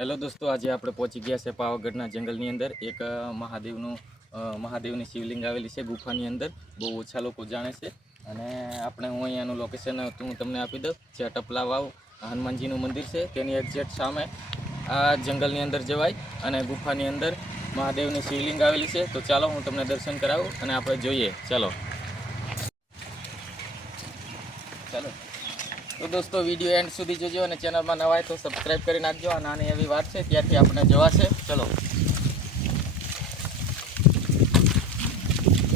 Hello દોસ્તો, આજે આપણે પહોંચી ગયા છે પાવાગઢના જંગલની અંદર. એક મહાદેવનું મહાદેવની શિવલિંગ આવેલી છે ગુફાની અંદર. બહુ ઓછા લોકો જાણે છે. અને આપણે હું અહીંયાનું લોકેશન હું તમને આપી દઉં. જે ટપલા વાવ હનુમાનજીનું મંદિર છે. તેની એક્ઝેક્ટ સામે આ જંગલની અંદર જવાય અને ગુફાની અંદર મહાદેવની શિવલિંગ આવેલી છે. તો ચાલો હું તમને દર્શન કરાવું અને આપણે જોઈએ. ચાલો. તો દોસ્તો વીડિયો એન્ડ સુધી જોજો અને ચેનલમાં નવા તો સબસ્ક્રાઈબ કરી નાખજો. આ નાની એવી વાત છે, ત્યાંથી આપણે જવાશે. ચલો.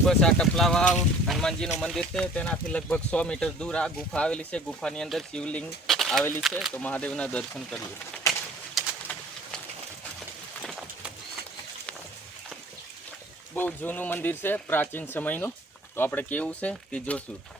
બસ આ ટપલા હનુમાનજીનું મંદિર છે, તેનાથી લગભગ સો મીટર દૂર આ ગુફા આવેલી છે. ગુફાની અંદર શિવલિંગ આવેલી છે, તો મહાદેવના દર્શન કરીએ. બહુ જૂનું મંદિર છે, પ્રાચીન સમયનું. તો આપણે કેવું છે, તે જોશું.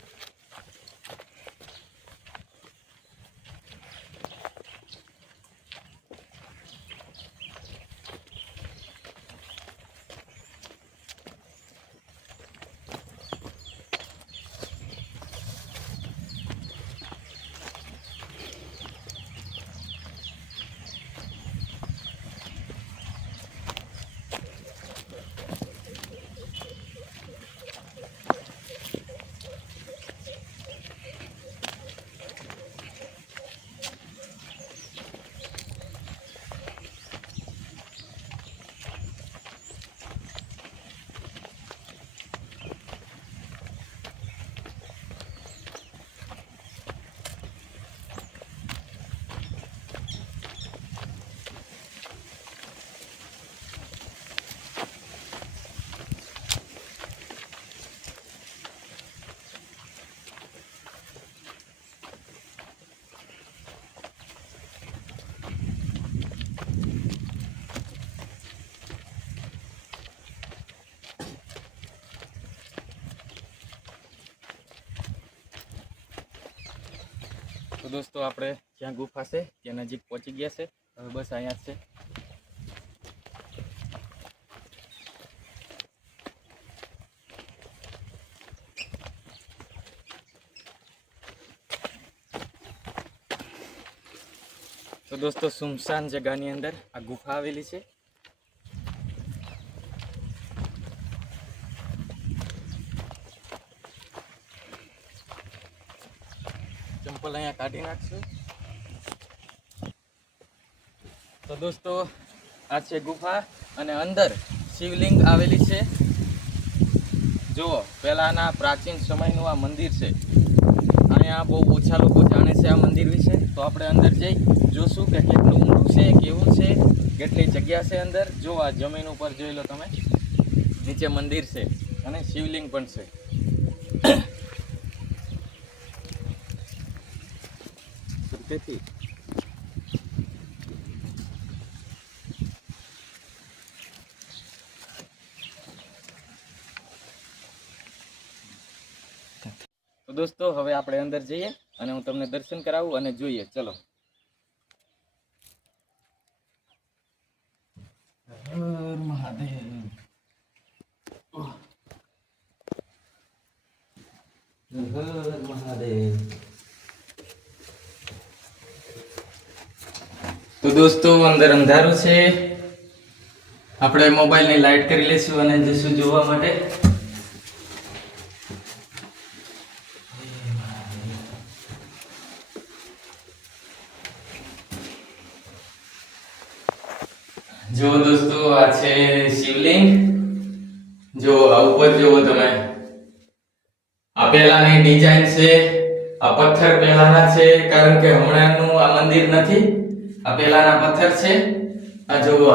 તો દોસ્તો આપણે જ્યાં ગુફા છે, ત્યાં નજીક પહોંચી ગયા છે. હવે બસ અહીંયા છે. તો દોસ્તો સુમસાન જગાની અંદર આ ગુફા આવેલી છે. ચંપલ અહીંયા કાઢી નાખશું. તો દોસ્તો, આ છે ગુફા અને અંદર શિવલિંગ આવેલી છે. જુઓ, પહેલાંના પ્રાચીન સમયનું આ મંદિર છે. અહીંયા બહુ ઓછા લોકો જાણે છે આ મંદિર વિશે. તો આપણે અંદર જઈ જોશું કે કેટલું ઊંડું છે, કેવું છે, કેટલી જગ્યા છે અંદર. જો આ જમીન ઉપર જોઈ લો તમે, નીચે મંદિર છે અને શિવલિંગ પણ છે. તેથી. દોસ્તો, હવે આપણે અંદર જઈએ અને હું તમને દર્શન કરાવું અને જોઈએ. ચલો. મહાદેવ. મહાદેવ. તો દોસ્તો, અંદર અંધારું છે. આપણે મોબાઈલની લાઇટ કરી લઈશું અને જઈશું જોવા માટે. જો દોસ્તો, આ છે શિવલિંગ. જો, આ ઉપર જુઓ તમે. આ પહેલાની ડિઝાઇન છે, આ પથ્થર પહેલાના છે, કારણ કે હમણાંનું આ મંદિર નથી. આ પહેલાના પથ્થર છે, આ જોવો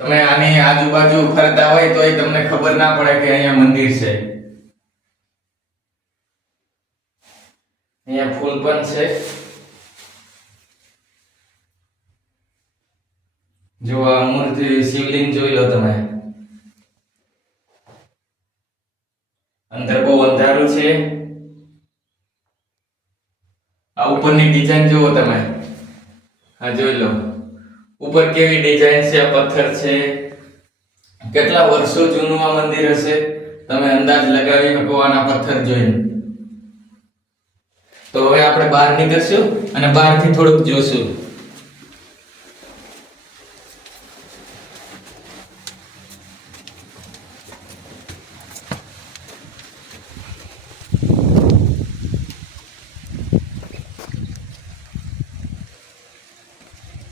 તમે આની આજુબાજુ ફરતા હોય તો તમને ખબર ના પડે કે અહીંયા મંદિર છે. અહીંયા ફૂલ પણ છે. જો આ મૂર્તિ શિવલિંગ જોઈ લો તમે. અંદર બહુ અંધારું છે આ ઉપરની ડિઝાઇન જુઓ તમે. હા, જોઈ લો. ઉપર કેવી ડિઝાઇન છે, આ પથ્થર છે? કેટલા વર્ષો જૂનું આ મંદિર હશે? તમે અંદાજ લગાવી શકો આના પથ્થર જોઈને. તો હવે આપણે બહાર નીકળશું અને બહારથી થોડુંક જોશું.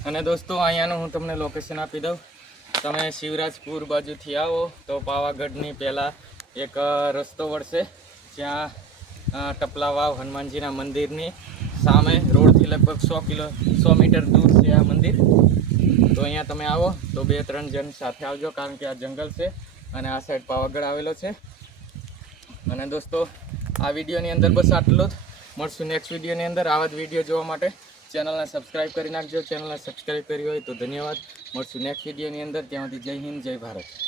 અને દોસ્તો, અહીંયાનું હું તમને લોકેશન આપી દઉં. તમે શિવરાજપુર બાજુથી આવો તો પાવાગઢની પહેલાં એક રસ્તો વળશે. જ્યાં ટપલા વાવ હનુમાનજીના મંદિરની સામે રોડથી લગભગ સો કિલો, સો મીટર દૂર છે આ મંદિર. તો અહીંયા તમે આવો તો બે, ત્રણ જણ સાથે આવજો, કારણ કે આ જંગલ છે અને આ સાઈડ પાવાગઢ આવેલો છે. અને દોસ્તો, આ વિડીયોની અંદર બસ આટલું જ. મળશું નેક્સ્ટ વિડીયોની અંદર. આવા જ વીડિયો જોવા માટે. ચેનલને સબસ્ક્રાઈબ કરી નાખજો. ચેનલને સબસ્ક્રાઈબ કરી હોય તો ધન્યવાદ. મળશું નેક્સ્ટ વિડીયોની અંદર. ત્યાંથી જય હિન્દ, જય ભારત.